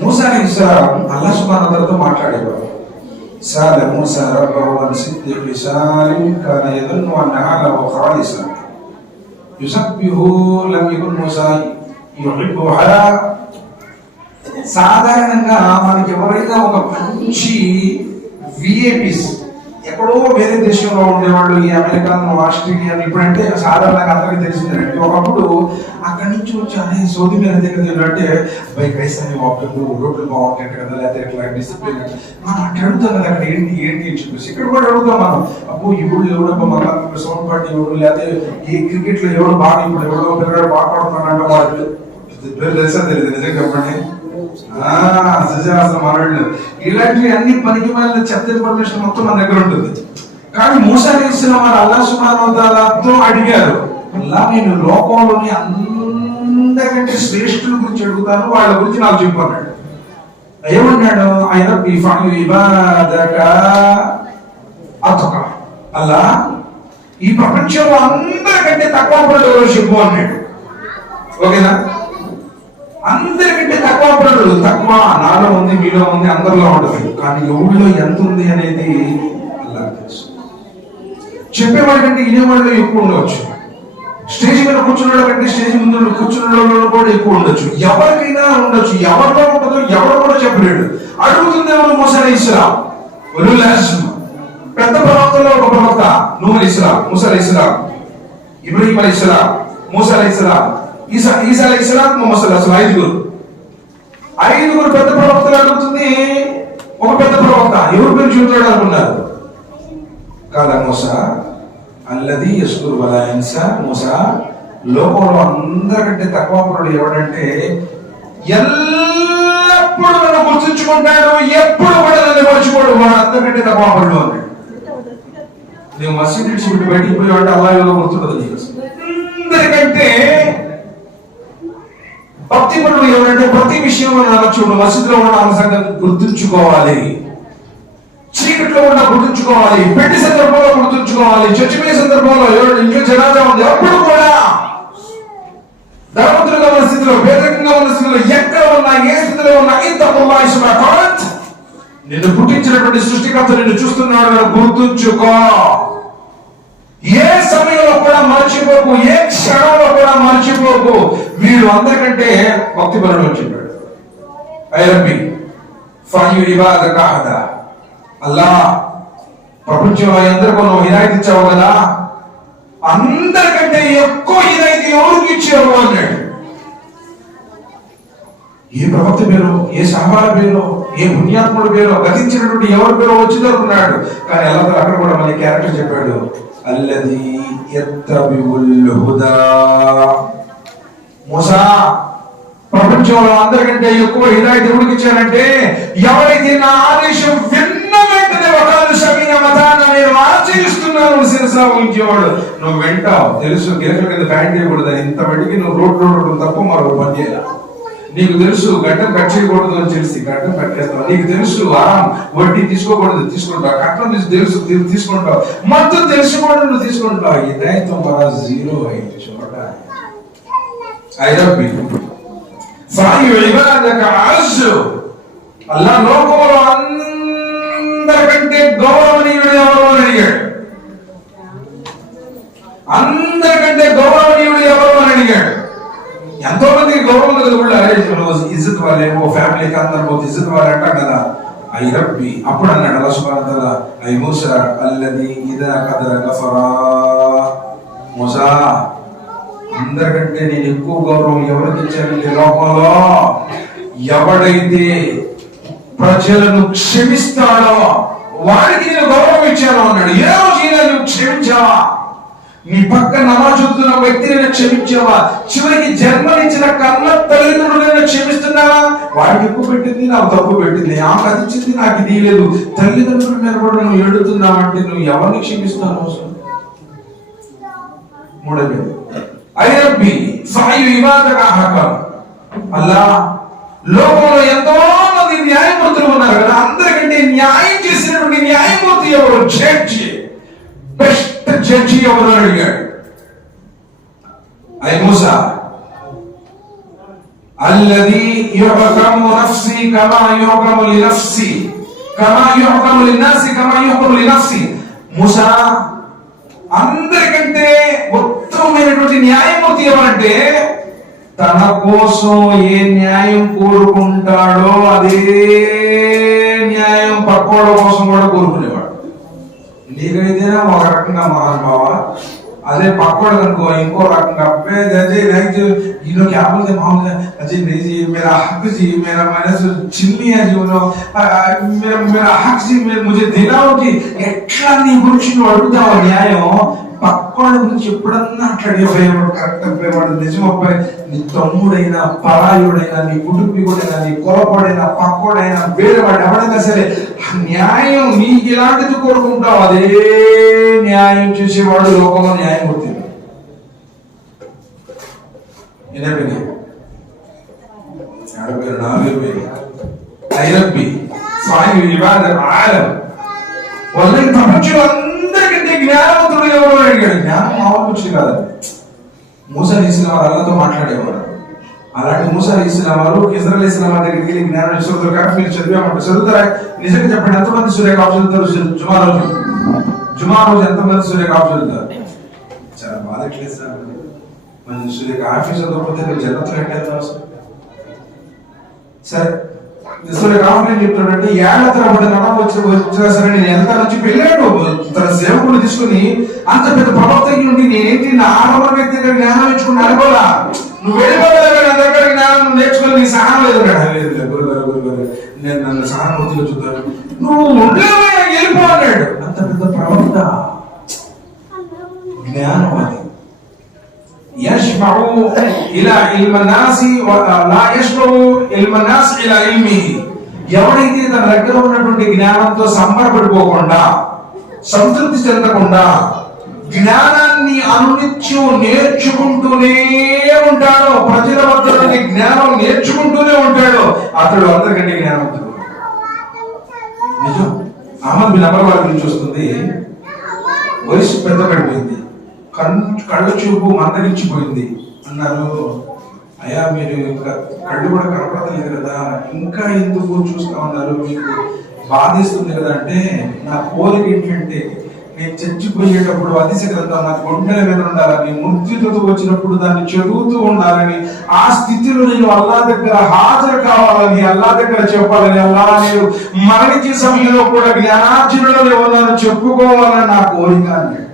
మూసా అలైహిస్సలాం అల్లాహ్ సుబ్హానహు వ తఆలాతో మాట్లాడేవారు. సాల మూసా రబ్బహు అన్ సిద్ది హిసాలిన్ కాన యదున్ను అన్నహా లహు ఖాలిసా యుసబ్బిహు లం యకున్ మూసా యుహిబ్బుహా. సాధారణంగా మనకి ఎవరైనా ఒక మంచి విఐపీస్ ఎక్కడో వేరే దేశంలో ఉండేవాళ్ళు, ఈ అమెరికాను ఆస్ట్రేలియా ఇప్పుడంటే సాధారణంగా అందరికీ తెలిసిందండి. ఒకప్పుడు అక్కడి నుంచి వచ్చి అనే సౌదీ మీద దగ్గర అంటే బైక్ రైసాన్ని రోడ్లు బాగుంటాయి కదా, లేకపోతే ఇట్లా డిసిప్లిన్ మనం అట్లా అడుగుతాం కదా, అక్కడ ఏంటి ఏంటి అని చెప్పేసి ఇక్కడ కూడా అడుగుతాం మనం. అబ్బో ఇప్పుడు ఎవడో మన సౌండ్ పార్టీ ఎవడు, లేకపోతే ఈ క్రికెట్ లో ఎవడు బాగా ఇప్పుడు ఎవడో పిల్లడు బాగా పడుతున్నాడు వాళ్ళు పేరు తెలుసా తెలియదు, నిజంగా చెప్పండి. మనవాళ్ళు ఇలాంటివి అన్ని పనికి మాలిన చెత్త ఇన్ఫర్మేషన్ మొత్తం మన దగ్గర ఉంటుంది. కానీ మూసా అలైహిస్సలాం వారు అల్లాహ్ సుబ్హానహు వ తఆలాతో అడిగారు, అల్లాహ్ నేను లోకంలోని అందరికంటే శ్రేష్ఠుల గురించి అడుగుతాను, వాళ్ళ గురించి నాకు చెప్పు అన్నాడు. ఏమన్నాడు ఆయన? అల్లాహ్ ఈ ప్రపంచంలో అందరికంటే తక్కువ పడు చెప్పు అన్నాడు. ఓకేనా? అందరికంటే తక్కువ పడు, తక్కువ నాలో ఉంది, మీలో ఉంది, అందరిలో ఉండదు. కానీ ఎవరిలో ఎంత ఉంది అనేది అల్లాహ్ తెలుసు. చెప్పేవాళ్ళ కంటే వినేవాళ్ళు ఎక్కువ ఉండవచ్చు. స్టేజ్ మీద కూర్చున్న కంటే స్టేజ్ ముందు కూర్చున్న కూడా ఎక్కువ ఉండొచ్చు. ఎవరికైనా ఉండొచ్చు. ఎవరిలో ఉండదు ఎవరు కూడా చెప్పలేడు. అడుగుతుంది ఎవరు? మూసా అలైహిస్సలాం. పెద్ద ప్రవక్తలో ఒక ప్రవక్త నూహ్ అలైహిస్సలాం, మూసా అలైహిస్సలాం, ఇబ్రాహీం అలైహిస్సలాం, మూసా అలైహిస్సలాం, ఈసా అలైహిస్సలాం, ముహమ్మద్ సల్లల్లాహు ఐదుగురు పెద్ద ప్రవక్తలు. అడుగుతుంది ఒక పెద్ద ప్రవక్త. ఎవరి పేరు చెబుతాడు అనుకున్నారు? కాదా మూసా అల్లది యస్కురు వలా యన్సా. మూసా లోకంలో అందరికంటే తక్కువ పరుడు ఎవడంటే ఎల్లప్పుడూ నన్ను గుర్తుంచుకుంటాడు, ఎప్పుడు కూడా నన్ను మర్చిపోడు, వాడు అందరికంటే తక్కువ పరుడు అన్నాడు. నేను మసీదు విడిచిపెట్టి బయటికి పోయేవాడు అల్లాహ్ గుర్తుండదు నీకు. అందరికంటే భక్తి పరుడు ఎవరంటే ప్రతి విషయంలో నచ్చోడు. మసీదులో ఉన్న సంగతి గుర్తుంచుకోవాలి, చీకట్లో ఉన్న గుర్తుంచుకోవాలి, పెళ్లి సందర్భంలో గుర్తుంచుకోవాలి, చచ్చిపోయే సందర్భంలో ఎవరు ఇంట్లో జనాజా ఉంది అప్పుడు కూడా, ధనవంతులుగా ఉన్న స్థితిలో, పేదరికంగా ఉన్న స్థితిలో, ఎక్కడ ఉన్నా ఏ స్థితిలో ఉన్నా నిన్ను పుట్టించినటువంటి సృష్టికర్త నిన్ను చూస్తున్నాడు, గుర్తుంచుకో. ఏ సమయంలో కూడా మర్చిపోకు, ఏ క్షణంలో కూడా మర్చిపోకు. వీడు అందరికంటే భక్తి పరుడు అని చెప్పాడు. అల్లాహ్ ప్రపంచంలో అందరికీ నువ్వు హిదాయత్ ఇచ్చావు కదా, అందరికంటే ఎక్కువ హిదాయత్ ఎవరికి ఇచ్చావు అన్నాడు. ఏ ప్రవక్త పేరు, ఏ సహబాల పేరు, ఏ పుణ్యాత్ముడి పేరు, గతించినటువంటి ఎవరి పేరు వచ్చిందనుకున్నాడు. కానీ అల్లాహ్ అక్కడ కూడా మళ్ళీ క్యారెక్టర్ చెప్పాడు. అల్లదీ యత్తబిఉల్ హుదా. మూసా ప్రపంచంలో అందరికంటే ఎక్కువ హిదాయత్ ఎవరికి ఇచ్చానంటే ఎవరైతే నా ఆదేశం విన్న వెంటనే వకాలు సమీన మతాన నేను ఆచరిస్తున్నాను శిరసా ఉంచేవాడు. నువ్వు వింటావు, తెలుసు గిరకల కింద ప్యాంట్ చేయకూడదు, ఇంత వెడికి నువ్వు రోడ్డు తప్ప మరో పని చేయాలి. నీకు తెలుసు గడ్డం కట్ చేయకూడదు అని తెలిసి గడ్డం కట్టేస్తావు. నీకు తెలుసు వడ్డీ తీసుకోకూడదు, తీసుకుంటావు. కట్నం తెలుసు తీసుకుంటావు. మొత్తం తెలుసుకోవడం నువ్వు తీసుకుంటావు. ఇదైతే మన జీరో అయింది చూడ. అల్లా లోకంలో అందరికంటే గౌరవనీయుడు ఎవరు అని అడిగాడు. అందరికంటే గౌరవనీయుడు ఎవరు అని అడిగాడు. ఎంతో మందికి గౌరవం కదా కూడా, ఇజ్జత్ వాళ్ళేమో ఫ్యామిలీకి అందరూ పోతే ఇజ్జత్ వాళ్ళు అంటాం కదా. ఐ రబ్బి అప్పుడు అన్నాడు అల్లాహ్ సుబ్హానహు వ తఆలా, ఐ మూసా అల్లది ఇదా కదర గఫరా. మూసా అందరికంటే నేను ఎక్కువ గౌరవం ఎవరికి ఇచ్చానంటే లోకంలో ఎవడైతే ప్రజలను క్షమిస్తాడో వాడికి నేను గౌరవం ఇచ్చాను అన్నాడు. ఏ రోజైనా నువ్వు క్షమించావా? నీ పక్క నమాజ్ చదువుతున్న వ్యక్తిని క్షమించావా? చివరికి జన్మనిచ్చిన కన్న తల్లిదండ్రులను క్షమిస్తున్నావా? వాడికి ఎక్కువ పెట్టింది, నాకు తక్కువ పెట్టింది, ఆమె అది ఇచ్చింది, నాకు ఇది లేదు. తల్లిదండ్రుల మీద కూడా నువ్వు ఏడుతున్నావంటే నువ్వు ఎవరిని క్షమిస్తావు? మూడోది అల్లాహ్ లోకంలో ఎంతో మంది న్యాయమూర్తులు ఉన్నారు కదా, అందరికంటే న్యాయం చేసినటువంటి న్యాయమూర్తి ఎవరు? జడ్జి, బెస్ట్ జడ్జి ఎవరు అడిగాడు. ఐ మూసా అల్లదీ యుహకము నఫ్సి కమా యుహకము లినఫ్సి కమా యుహకము లిన్నాసి కమా యుహకము లినఫ్సి. మూసా, అందరికంటే ఉత్తమమైనటువంటి న్యాయమూర్తి ఎవరంటే తన కోసం ఏ న్యాయం కోరుకుంటాడో అదే న్యాయం పక్కోళ్ళ కోసం కూడా కోరుకునేవాడు. నీకైతేనే ఒక రకంగా మహానుభావ, अरे पापड़ को इनको रखना पे जैसे ये लोग क्या बोलते मामले अजय नहीं जी मेरा हक जी मेरा मैंने सो चिन्नी है जी उन्हों मेरा हक जी मुझे देना हो कि ఎట్లా నీ గురించి నువ్వు అడుగుతావు న్యాయం పక్కోళ్ళ గురించి ఎప్పుడన్నా అట్లాడే కరెక్ట్ వాడు నిజమపై నీ తమ్ముడైనా పరాయుడైనా నీ కుటుంబీకుడైనా నీ కొలపడైనా పక్కోడైనా వేరేవాడు ఎవడైనా సరే న్యాయం నీకు ఎలాంటిది కోరుకుంటావు అదే న్యాయం చేసేవాడు లోకంలో న్యాయమూర్తి. అందరికంటే జ్ఞానవంతుడు ఎవరు అడిగాడు. జ్ఞానం మామూలు విషయం కాదండి. మూసా అలైహిస్సలాం వారు అల్లాహ్తో మాట్లాడేవారు. అలాంటి మూసా అలైహిస్సలాం వారు హిజ్ర్ అలైహిస్సలాం దగ్గరికి వెళ్ళి జ్ఞానం సూరతుల్ కహఫ్ మీరు చదివామంటారు. చదువుతారా? నిజంగా చెప్పండి, ఎంతమంది సూర్య కహఫ్ చదువుతారు? జుమా రోజు ఎంతమంది సూర్య కహఫ్ చదువుతారు? చాలా బాధట్లేదు సార్. మన సూర్య కహఫ్ చదవకపోతే మీరు జన్నతులు ఎట్లా? సరే, సూర్య కహఫ్ ఏం చెప్తాడంటే ఏళ్ల తరబడి నడవ వచ్చినా సరే నేను ఎంత నుంచి వెళ్ళాడు తన సేవకుడు తీసుకుని అంత పెద్ద ప్రవర్తకి నుండి నేనేంటి నా ఆరంభ వ్యక్తి దగ్గర జ్ఞానం నేర్చుకుని అనుకోలా. నువ్వు వెళ్ళిపోగలవు నా దగ్గర జ్ఞానం నేర్చుకుని నీ సహనం లేదు. గురుగారు నేను నన్ను సహానుభూతిగా చూద్దాను, నువ్వు ఉండలేవా వెళ్ళిపో అన్నాడు. అంత పెద్ద ప్రవర్త జ్ఞానం అది. యష్మఉ ఇలా ఇల్మనాసి లా యష్మఉ ఇల్మనాసి ఇలా ఇల్మి. ఎవరైతే తన దగ్గర ఉన్నటువంటి జ్ఞానంతో సంబరపడిపోకుండా సంతృప్తి చెందకుండా జ్ఞానాన్ని అనునిత్యం నేర్చుకుంటూనే ఉంటాడు, ప్రజల వద్ద నుండి జ్ఞానం నేర్చుకుంటూనే ఉంటాడు, అతడు అందరికంటే జ్ఞానవంతుడు. నిజం. అహ్మద్ బిన్ అంబర్ వారి గురించి వస్తుంది. వయసు పెద్ద పడిపోయింది, కళ్ళ చూపు మందగించిపోయింది. అన్నారు, అయ్యా మీరు ఇంకా కళ్ళు కూడా కనపడలేదు కదా, ఇంకా ఎందుకు చూస్తా ఉన్నారు, మీకు బాధిస్తుంది కదా అంటే, నా కోరిక ఏంటంటే నేను చచ్చిపోయేటప్పుడు అతిశ గ్రంథం నా గుండెల మీద ఉండాలని, మృత్యుతో వచ్చినప్పుడు దాన్ని చదువుతూ ఉండాలని, ఆ స్థితిలో నేను అల్లా దగ్గర హాజరు కావాలని, అల్లా దగ్గర చెప్పాలని, అల్లా నేను మరణించే సమయంలో కూడా జ్ఞానార్జునుడు ఉన్నాను చెప్పుకోవాలని నా కోరిక అన్నాడు.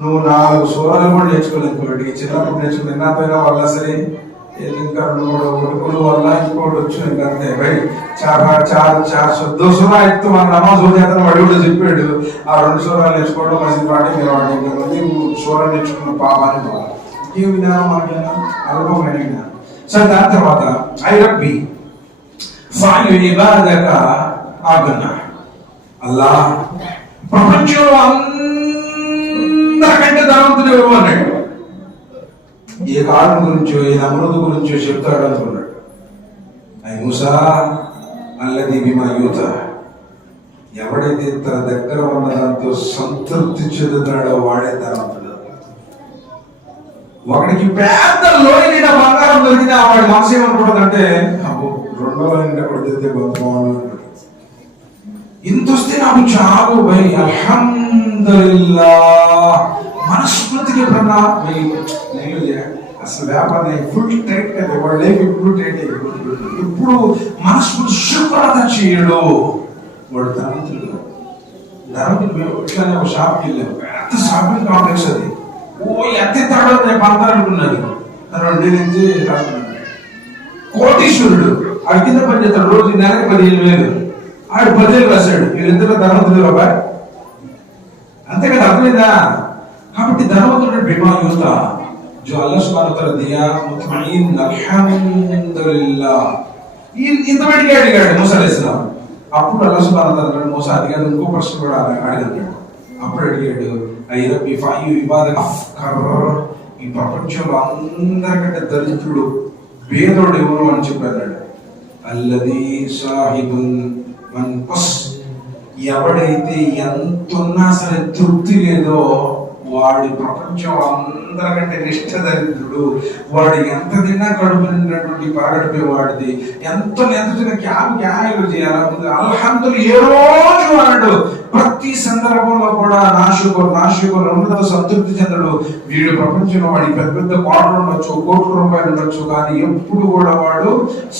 నువ్వు 4 సూరాలు కూడా నేర్చుకోలేదు, చిన్నప్పుడు నేర్చుకుని నాపైన వల్ల సరే ఇంకా 2-3 ఉడుకుల వల్ల ఇంకోటి వచ్చు. ఇంకా అంతే భయ్ 2 సూరా ఎత్తు మన నమాజ్ హోజాతని వాడు కూడా చెప్పాడు. ఆ 2 సూరాలు నేర్చుకోవడం మసీద్ వాడి మీరు వాడి ఇంతమంది సూరా నేర్చుకున్న పాపాన్ని పోవాలి. ఈ విధానం మనకి అల్పమైన విధానం. సరే, దాని తర్వాత ఐ రబ్బీ ఫాయు ఇబాదక ఆగన్నా. అల్లా ప్రపంచంలో అందరికంటే ధనవంతుడు ఎవరు అన్నాడు. ఏ కారణం గురించో ఏ నమృదు గురించో చెప్తాడు అనుకున్నాడు. ఐ మూసా అల్లది బిమా యూత. ఎవడైతే తన దగ్గర ఉన్న దాంతో సంతృప్తి చెందుతాడో వాడే ధనవంతుడు. ఒకడికి పెద్ద లోయ నిండా బంగారం దొరికితే వాడి మనసు ఏమనుకుంటుందంటే, అబ్బో 2 నిండా కూడా దొరికితే బాగుంటుంది, ఇంత వస్తే నాకు చాలు భయ్ అల్హమ్దులిల్లాహ్. మనస్ఫూర్తిగా ఎప్పుడన్నా అసలు వ్యాపారం ఫుల్ టైట్ కదా, వాళ్ళే ఇప్పుడు టైట్ అయిపోతుంది. ఇప్పుడు మనస్ఫూర్తి శుభ్రత చేయడు వాడు ధనవంతుడు. ధనవంతుడు ఇట్లానే ఒక షాప్కి వెళ్ళాము, పెద్ద షాపింగ్ కాంప్లెక్స్ అది. ఎత్తాడో నేను పంతాను అనుకున్నాను. 2 నుంచి రాస్తున్నాను. కోటీశ్వరుడు ఆ కింద పని చేస్తాడు, రోజు నెలకు 15,000. ఆడు 10,000 రాశాడు. వీళ్ళిద్దరు ధనవంతుడు బాబా, అంతే కదా, అర్థమైందా? కాబట్టి ధనవంతుడు బిమా యూత जो अल्लाह सुब्हानहू तआला दिया मुतमईन अल्हम्दुलिल्लाह. ఇంతమందికి అడిగాడు మూసా అలైహిస్సలాం. అప్పుడు అల్లాహ్ సుబ్హానహూ తఆలా మూసా అడిగాడు, ఇంకో ప్రశ్న కూడా అడిగాడు. అప్పుడు అడిగాడు, ఐ రబ్బీ ఫాయు ఇబాదక అఫ్కర్. ఈ ప్రపంచంలో అందరికంటే దరిద్రుడు పేదోడు ఎవరు అని చెప్పాడు. అల్లదీ సాహిబున్ మన్పస్. ఎవడైతే ఎంత ఉన్నా సరే తృప్తి లేదో వాడి ప్రపంచం అందరికంటే నిష్ఠ దరిద్రుడు, వాడు ఎంత తిన్నా కడుపు నిండినటువంటి పరగడిపే వాడిది, ఎంత తిన్న క్యాలు చేయాలి అల్హమ్దులు ఏ రోజు అన్నాడు. ప్రతి సందర్భంలో కూడా నాశుకర్ ఉన్నత సంతృప్తి చెందడు. వీడు ప్రపంచంలో వాడికి పెద్ద పెద్ద కోట్లు ఉండొచ్చు, కోట్ల రూపాయలు ఉండొచ్చు, కానీ ఎప్పుడు కూడా వాడు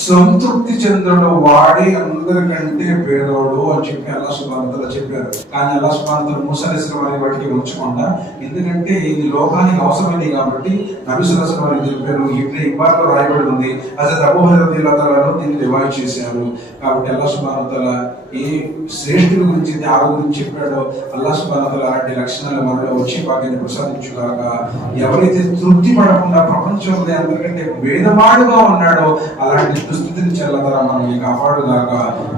సంతృప్తి చెందడు. వాడే అందరికంటే పేదోడు అని చెప్పి అల్లాహ్ సుబ్హానహు వ తఆలా చెప్పారు. కానీ అల్లాహ్ సుబ్హానహు వ తఆలా మూసా అలైహిస్సలాం అనే వాటికి ఉంచకుండా, ఎందుకంటే ఇది లోకానికి అవసరమైనది కాబట్టి నబీ సల్లల్లాహు అలైహి వసల్లం తెలిపారు. ఇబ్నే ఇబ్బాన్లో రాయబడి ఉంది. హజరత్ అబూ హురైరా రలియల్లాహు తాలా దీన్ని రివాయత్ చేశారు. కాబట్టి అల్లాహ్ సుబ్హానహు వ తఆలా ఏ శ్రేష్ఠుల గురించి ఆ గురించి చెప్పాడో అల్లాహ్ సుబ్హానహు వ తఆలా అలాంటి లక్షణాలు మనలో వచ్చే భాగ్యాన్ని ప్రసాదించుగాక. ఎవరైతే తృప్తి పడకుండా ప్రపంచంలో అందరికంటే భేదవాడుగా ఉన్నాడో అలాంటి దుస్థితిని చెల్లదరా మనల్ని కాపాడుగాక.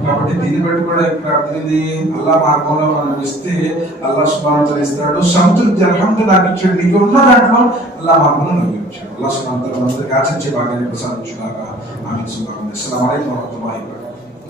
కాబట్టి దీన్ని బట్టి కూడా ఇక్కడ అర్థమైంది, అల్లాహ్ మార్గంలో మనం ఇస్తే అల్లాహ్ సుబ్హానహు వ తఆలా ఇస్తాడు. సంతృప్తి అల్హమ్దులిల్లాహ్ నాకు ఇచ్చాడు, నీకు ఉన్న దాంట్లో అల్లాహ్ మార్గంలో నాకు ఇచ్చాడు. అల్లాహ్ సుబ్హానహు వ తఆలా మనందరికీ ఆచరించే భాగ్యాన్ని ప్రసాదించుగాక. ఆమీన్. అస్సలాము అలైకుం వరహ్మతుల్లాహి వబరకాతుహు.